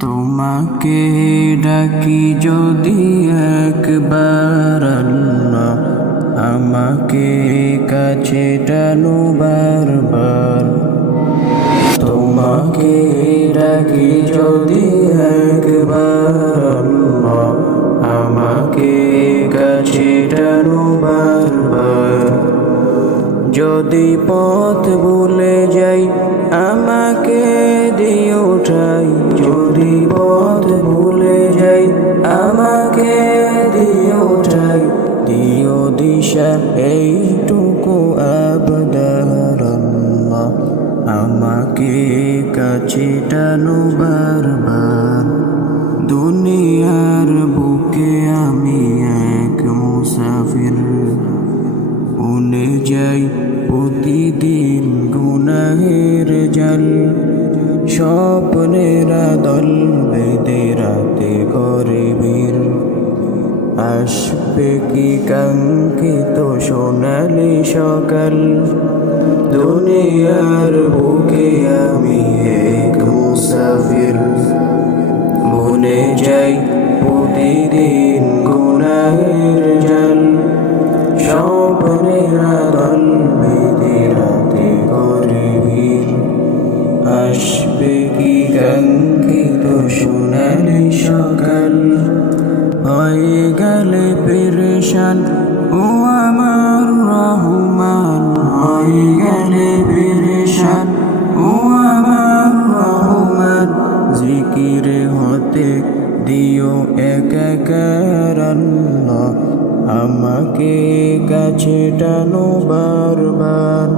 তোমাকে ডাকি যদি একবার আল্লাহ, আমাকে কাছে টানো বারবার। তোমাকে ডাকি যদি একবার আল্লাহ, আমাকে কাছে টানো বারবার। যদি পথ ভুলে যাই আমাকে দিও ঠাই, যদি পথ ভুলে যাই আমাকে দিও ঠাই। দিও দিশা এইটুকু আবদার আল্লাহ, আমাকে কাছে টানো বারবার। দুনিয়ার বুকে আমি এক মুসাফির, উনে যাই প্রতিদিন গুনাহের জাল। স্বপ্নেরা দল বেঁধে রাতে করে বীর, আসবে কি কাঙ্ক্ষিত সোনালি সকাল। দুনিয়ার বুকে আমি এক মুসাফির, বনে যাই প্রতিদিন গুনাহের জাল। স্বপ্নেরা দল বেঁধে রাতে করে বীর, আসবে কি কাঙ্ক্ষিত সোনালি সকাল। হয়ে গেলে পেরেশান ও আমার রহমান, হয়ে গেলে পেরেশান ও আমার রহমান। জিকিরে হতে দিও একাকার আল্লাহ, আমাকে কাছে টানো বারবার।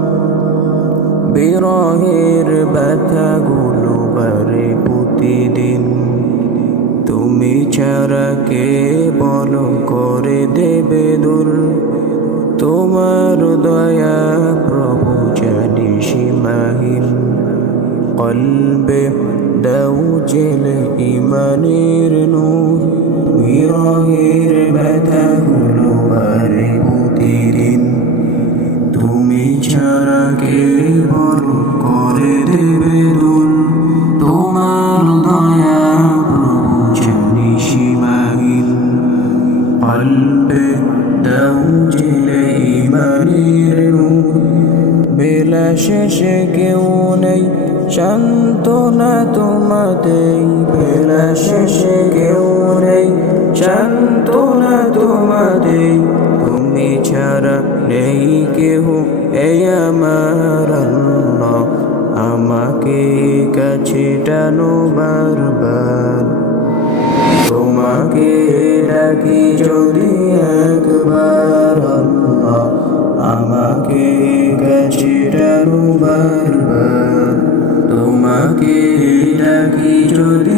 বিরহের ব্যথাগুলো বারে প্রতিদিন, তুমি ছাড়া কে বলো করে দেবে দূর। তোমার দয়া প্রভু জানি সীমাহীন, কলবে দাও জেলে ইমানের নূর। বিরহের ব্যথাগুলো বারে প্রতিদিন, তুমি ছাড়া কে বলো করে দেবে দূর। তোমার দয়া প্রভু জানি সীমাহীন, কলবে দাও জেলে ইমানের নূর। বেলা শেষে কেউ নেই সান্ত্বনা তোমাতেই, বেলা শেষে কেউ নেই সান্ত্বনা তোমাতেই। তুমি ছাড়া নেই কেহ এই আমার আল্লাহ, আমাকে কাছে টানো বারবার। তোমাকে ডাকি যদি একবার আল্লাহ, আমাকে কাছে টানো বারবার। তোমাকে ডাকি যদি